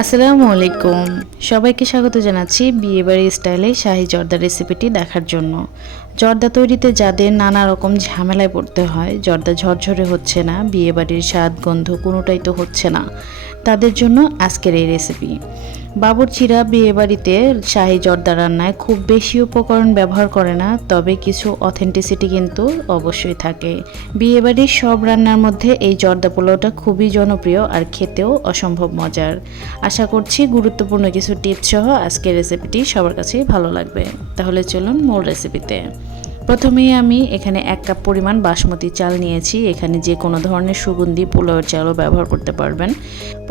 আসসালামু আলাইকুম। সবাইকে স্বাগত জানাচ্ছি বিয়েবাড়ি স্টাইলে শাহি জর্দা রেসিপিটি দেখার জন্য। জর্দা তৈরিতে যাদের নানা রকম ঝামেলায় পড়তে হয়, জর্দা ঝরঝরে হচ্ছে না, বিয়েবাড়ির স্বাদ, গন্ধ কোনোটাই তো হচ্ছে না। তাদের জন্য আজকের এই রেসিপি বাবুরচিরা বিয়েবাড়িতে শাহি জর্দা রান্নায় খুব বেশি উপকরণ ব্যবহার করে না, তবে কিছু অথেন্টিসিটি কিন্তু অবশ্যই থাকে। বিয়েবাড়ির সব রান্নার মধ্যে এই জর্দা পোলাওটা খুবই জনপ্রিয় আর খেতেও অসম্ভব মজার। আশা করছি গুরুত্বপূর্ণ কিছু টিপস সহ আজকের রেসিপিটি সবার কাছেই ভালো লাগবে। তাহলে চলুন মূল রেসিপিতে প্রথমেই আমি এখানে এক কাপ পরিমাণ বাসমতি চাল নিয়েছি। এখানে যে কোনো ধরনের সুগন্ধি, পোলাওয়ের চালও ব্যবহার করতে পারবেন।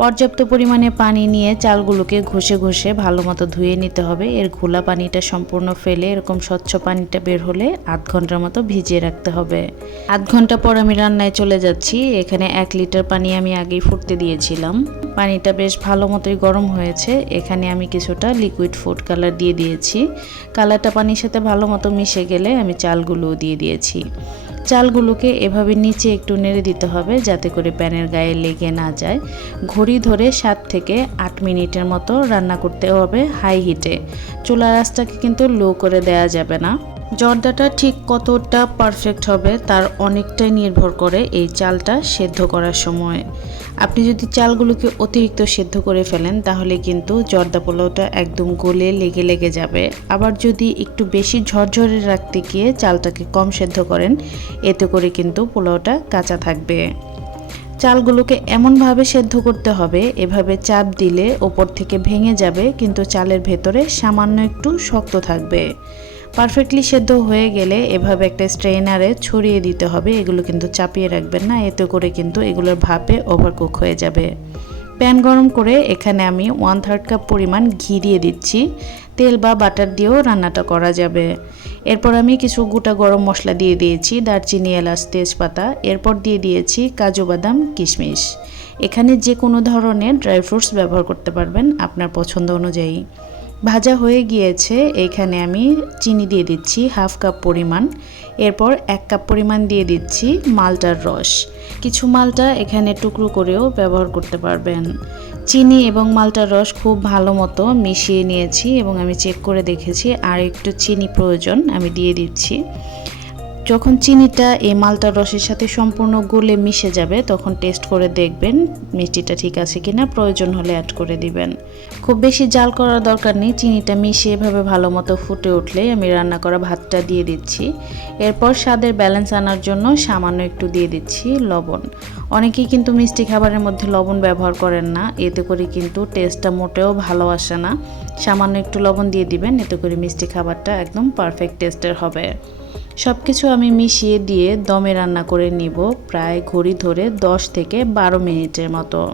পর্যাপ্ত পরিমাণে পানি নিয়ে চালগুলোকে ঘষে ঘষে ভালো মতো ধুয়ে নিতে হবে। এর ঘোলা পানিটা সম্পূর্ণ ফেলে এরকম স্বচ্ছ পানিটা বের হলে আধ ঘণ্টার মতো ভিজিয়ে রাখতে হবে। আধ ঘণ্টা পর আমি রান্নায় চলে যাচ্ছি। এখানে এক লিটার পানি আমি আগেই ফুটতে দিয়েছিলাম। পানিটা বেশ ভালো মতোই গরম হয়েছে। এখানে আমি কিছুটা লিকুইড ফুড কালার দিয়ে দিয়েছি। কালারটা পানির সাথে ভালো মতো মিশে গেলে আমি চালগুলোও দিয়ে দিয়েছি। চালগুলোকে এভাবে নিচে একটু নেড়ে দিতে হবে যাতে করে প্যানের গায়ে লেগে না যায়। ঘড়ি ধরে সাত থেকে আট মিনিটের মতো রান্না করতে হবে হাই হিটে। চুলার আঁচটাকে কিন্তু লো করে দেয়া যাবে না। জর্দাটা ঠিক কতটা পারফেক্ট হবে তার অনেকটাই নির্ভর করে এই চালটা সেদ্ধ করার সময়। আপনি যদি চালগুলোকে অতিরিক্ত সেদ্ধ করে ফেলেন, তাহলে কিন্তু জর্দা পোলাওটা একদম গলে লেগে লেগে যাবে। আবার যদি একটু বেশি ঝরঝরে রাখতে গিয়ে চালটাকে কম সেদ্ধ করেন, এতে করে কিন্তু পোলাওটা কাঁচা থাকবে। চালগুলোকে এমনভাবে সেদ্ধ করতে হবে, এভাবে চাপ দিলে ওপর থেকে ভেঙে যাবে, কিন্তু চালের ভেতরে সামান্য একটু শক্ত থাকবে। পারফেক্টলি সেদ্ধ হয়ে গেলে এভাবে একটা স্ট্রেনারে ছড়িয়ে দিতে হবে। এগুলো কিন্তু চাপিয়ে রাখবেন না। এতে করে কিন্তু এগুলোর ভাপে ওভারকুক হয়ে যাবে। প্যান গরম করে এখানে আমি ওয়ান থার্ড কাপ পরিমাণ ঘি দিয়ে দিচ্ছি। তেল বা বাটার দিয়েও রান্নাটা করা যাবে। এরপর আমি কিছু গোটা গরম মশলা দিয়ে দিয়েছি। দারচিনি, এলাচ, তেজপাতা। এরপর দিয়ে দিয়েছি কাজু বাদাম, কিশমিশ। এখানে যে কোনো ধরনের ড্রাই ফ্রুটস ব্যবহার করতে পারবেন আপনার পছন্দ অনুযায়ী। ভাজা হয়ে গিয়েছে, এখানে আমি চিনি দিয়ে দিচ্ছি, হাফ কাপ পরিমাণ। এরপর এক কাপ পরিমাণ দিয়ে দিচ্ছি মালটার রস। কিছু মালটা এখানে টুকরো করেও ব্যবহার করতে পারবেন। চিনি এবং মালটার রস খুব ভালো মতো মিশিয়ে নিয়েছি এবং আমি চেক করে দেখেছি, আর একটু চিনি প্রয়োজন, আমি দিয়ে দিচ্ছি। যখন চিনিটা এই মালটার রসের সাথে সম্পূর্ণ গলে মিশে যাবে, তখন টেস্ট করে দেখবেন মিষ্টিটা ঠিক আছে কিনা, প্রয়োজন হলে অ্যাড করে দিবেন। খুব বেশি জাল করার দরকার নেই, চিনিটা মিশিয়ে এভাবে ভালো মতো ফুটে উঠলে আমি রান্না করা ভাতটা দিয়ে দিচ্ছি। এরপর স্বাদের ব্যালেন্স আনার জন্য সামান্য একটু দিয়ে দিচ্ছি লবণ। অনেকেই কিন্তু মিষ্টি খাবারের মধ্যে লবণ ব্যবহার করেন না, এতে করে কিন্তু টেস্টটা মোটেও ভালো আসে না। সামান্য একটু লবণ দিয়ে দিবেন, এতে করে মিষ্টি খাবারটা একদম পারফেক্ট টেস্টের হবে। সব কিছু আমি মিশিয়ে দিয়ে দমে রান্না করে নিব প্রায় ঘড়ি ধরে 10 থেকে বারো মিনিটের মতো।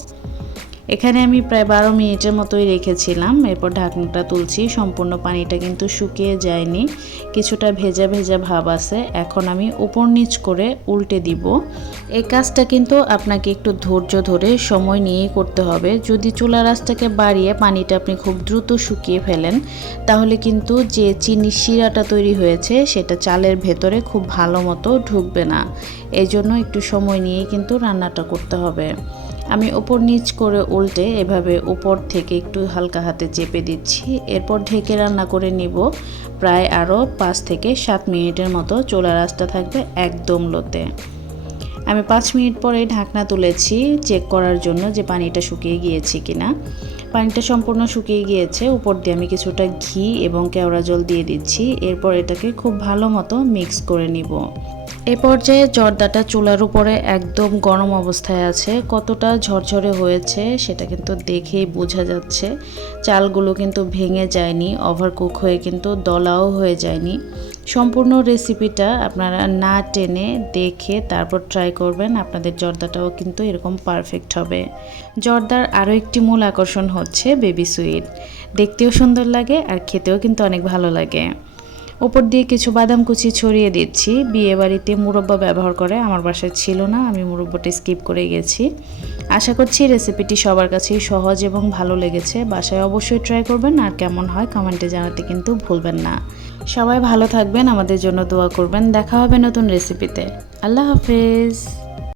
এখানে আমি প্রায় বারো মিনিটের মতোই রেখেছিলাম। এরপর ঢাকনাটা তুলছি। সম্পূর্ণ পানিটা কিন্তু শুকিয়ে যায়নি। কিছুটা ভেজা ভেজা ভাব আছে। এখন আমি উপর নিচ করে উল্টে দিব। এই কাজটা কিন্তু আপনাকে একটু ধৈর্য ধরে সময় নিয়েই করতে হবে। যদি চুলা রাসটাকে বাড়িয়ে পানিটা আপনি খুব দ্রুত শুকিয়ে ফেলেন, তাহলে কিন্তু যে চিনি শিরাটা তৈরি হয়েছে, সেটা চালের ভেতরে খুব ভালো মতো ঢুকবে না। এই জন্য একটু সময় নিয়েই কিন্তু রান্নাটা করতে হবে। আমি ওপর নিচ করে উল্টে এভাবে উপর থেকে একটু হালকা হাতে চেপে দিচ্ছি। এরপর ঢেকে রান্না করে নিব। প্রায় আরও পাঁচ থেকে সাত মিনিটের মতো চোলা রাস্তা থাকবে একদম লোতে। আমি পাঁচ মিনিট পরে ঢাকনা তুলেছি, চেক করার জন্য যে পানিটা শুকিয়ে গিয়েছে কিনা। পানিটা সম্পূর্ণ শুকিয়ে গিয়েছে। উপর দিয়ে আমি কিছুটা ঘি এবং কেওড়া জল দিয়ে দিচ্ছি। এরপর এটাকে খুব ভালো মতো মিক্স করে নিব। এ পর্যায়ে জর্দাটা চুলার উপরে একদম গরম অবস্থায় আছে। কতটা ঝরঝরে হয়েছে সেটা কিন্তু দেখেই বোঝা যাচ্ছে। চালগুলো কিন্তু ভেঙে যায়নি ওভারকুক হয়ে কিন্তু দলাও হয়ে যায়নি। সম্পূর্ণ রেসিপিটা আপনারা না টেনে দেখে তারপর ট্রাই করবেন। আপনাদের জর্দাটাও কিন্তু এরকম পারফেক্ট হবে। জর্দার আরও একটি মূল আকর্ষণ হচ্ছে বেবি সুইট দেখতেও সুন্দর লাগে আর খেতেও কিন্তু অনেক ভালো লাগে। ওপর দিয়ে কিছু বাদাম কুচি ছড়িয়ে দিচ্ছি। বিয়ে বাড়িতে মুরব্বা ব্যবহার করে, আমার বাসায় ছিল না, আমি মুরব্বাটা স্কিপ করে গেছি। আশা করছি রেসিপিটি সবার কাছেই সহজ এবং ভালো লেগেছে। বাসায় অবশ্যই ট্রাই করবেন আর কেমন হয় কমেন্টে জানাতে কিন্তু ভুলবেন না। সবাই ভালো থাকবেন, আমাদের জন্য দোয়া করবেন। দেখা হবে নতুন রেসিপিতে আল্লাহ হাফেজ।